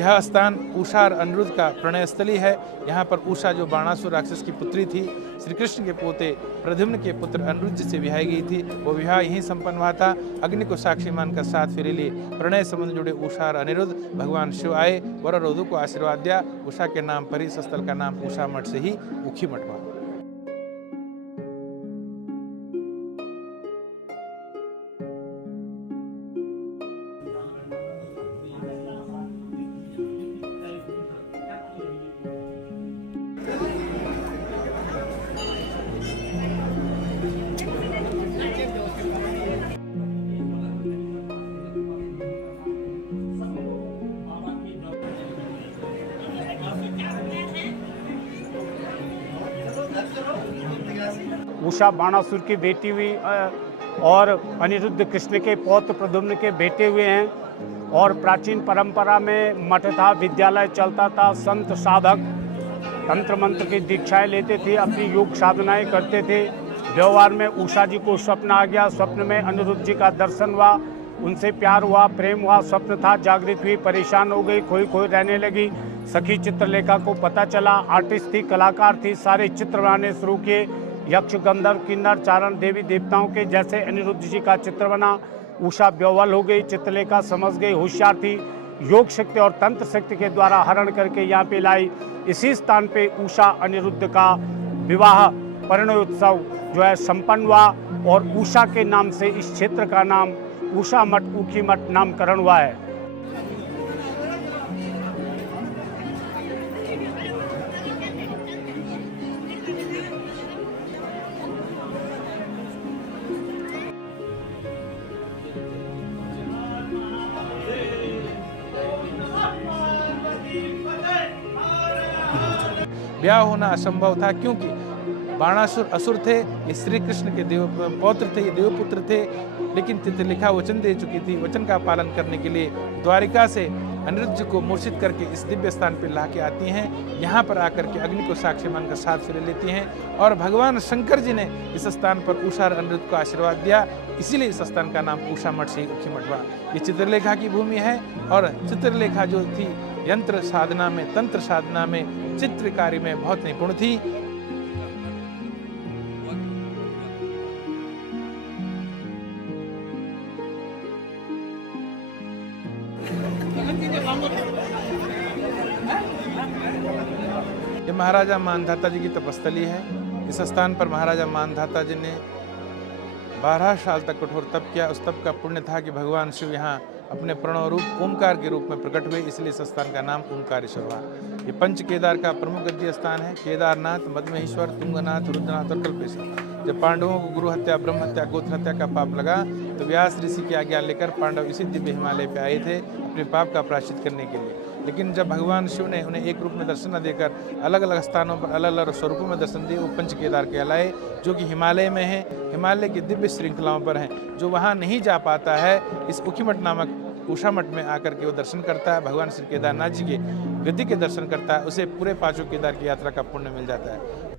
यह स्थान उषा और अनिरुद्ध का प्रणय स्थली है। यहाँ पर उषा जो बाणासुर राक्षस की पुत्री थी, श्री कृष्ण के पोते प्रद्युम्न के पुत्र अनिरुद्ध से विवाह गई थी, वो विवाह यहीं संपन्न हुआ था। अग्नि को साक्षी मानकर 7 फेरे लिए प्रणय संबंध जुड़े उषा और अनिरुद्ध। भगवान शिव आए, वर और वधू को आशीर्वाद दिया। उषा के नाम पर इस स्थल का नाम उषा मठ से ही ऊखी मठ हुआ। उषा बाणासुर की बेटी हुई और अनिरुद्ध कृष्ण के पौत्र प्रद्युम्न के बेटे हुए हैं। और प्राचीन परंपरा में मठ था, विद्यालय चलता था, संत साधक तंत्र मंत्र की दीक्षाएं लेते थे, अपनी योग साधनाएं करते थे। व्यवहार में उषा जी को स्वप्न आ गया, स्वप्न में अनिरुद्ध जी का दर्शन हुआ, उनसे प्यार हुआ, प्रेम हुआ। स्वप्न था, जागृत हुई, परेशान हो गई, खोई खोई रहने लगी। सखी चित्रलेखा को पता चला, आर्टिस्ट थी, कलाकार थी, सारे चित्र बनाने शुरू किए। यक्ष, गंधर्व, किन्नर, चारण, देवी देवताओं के जैसे अनिरुद्ध जी का चित्र बना। उषा व्यवल हो गई, चित्रलेखा समझ गई, होशियार थी, योग शक्ति और तंत्र शक्ति के द्वारा हरण करके यहाँ पे लाई। इसी स्थान पे उषा अनिरुद्ध का विवाह परिणयोत्सव जो है संपन्न हुआ और उषा के नाम से इस क्षेत्र का नाम उषा मठ, ऊखी मठ नामकरण हुआ है। ब्याह होना असंभव था क्योंकि बाणासुर असुर थे, ये श्री कृष्ण के देव पौत्र थे, ये देवपुत्र थे। लेकिन चित्रलेखा वचन दे चुकी थी, वचन का पालन करने के लिए द्वारिका से अनिरुद्ध जी को मूर्छित करके इस दिव्य स्थान पर ला के आती हैं। यहाँ पर आकर के अग्नि को साक्षी मानकर 7 फेरे लेती हैं और भगवान शंकर जी ने इस स्थान पर उषा और अनिरुद्ध को आशीर्वाद दिया। इसीलिए इस स्थान का नाम उषा मठ से ऊखी मठ हुआ। ये चित्रलेखा की भूमि है और चित्रलेखा जो थी यंत्र साधना में, तंत्र साधना में, चित्रकारी में बहुत निपुण थी। ये महाराजा मानधाता जी की तपस्थली है। इस स्थान पर महाराजा मानधाता जी ने 12 साल तक कठोर तप किया। उस तप का पुण्य था कि भगवान शिव यहाँ अपने प्रणव रूप ओमकार के रूप में प्रकट हुए, इसलिए इस स्थान का नाम ओमकारेश्वर हुआ। ये पंच केदार का प्रमुख गद्य स्थान है। केदारनाथ, मदमहेश्वर, तुंगनाथ, रुद्रनाथ और कल्पेश्वर। जब पांडवों को गुरु हत्या, ब्रह्म हत्या, गोत्र हत्या का पाप लगा तो व्यास ऋषि की आज्ञा लेकर पांडव इसी दिव्य हिमालय पे आए थे अपने पाप का प्रायश्चित करने के लिए। लेकिन जब भगवान शिव ने उन्हें एक रूप में दर्शन न देकर अलग अलग स्थानों पर अलग अलग स्वरूपों में दर्शन दिए, वो पंच केदार कहलाए, जो कि हिमालय में है, हिमालय की दिव्य श्रृंखलाओं पर हैं। जो वहाँ नहीं जा पाता है, इस ऊखी मठ नामक उषा मठ में आकर के वो दर्शन करता है, भगवान श्री केदारनाथ जी के गद्दी के दर्शन करता है, उसे पूरे 5 केदार की यात्रा का पुण्य मिल जाता है।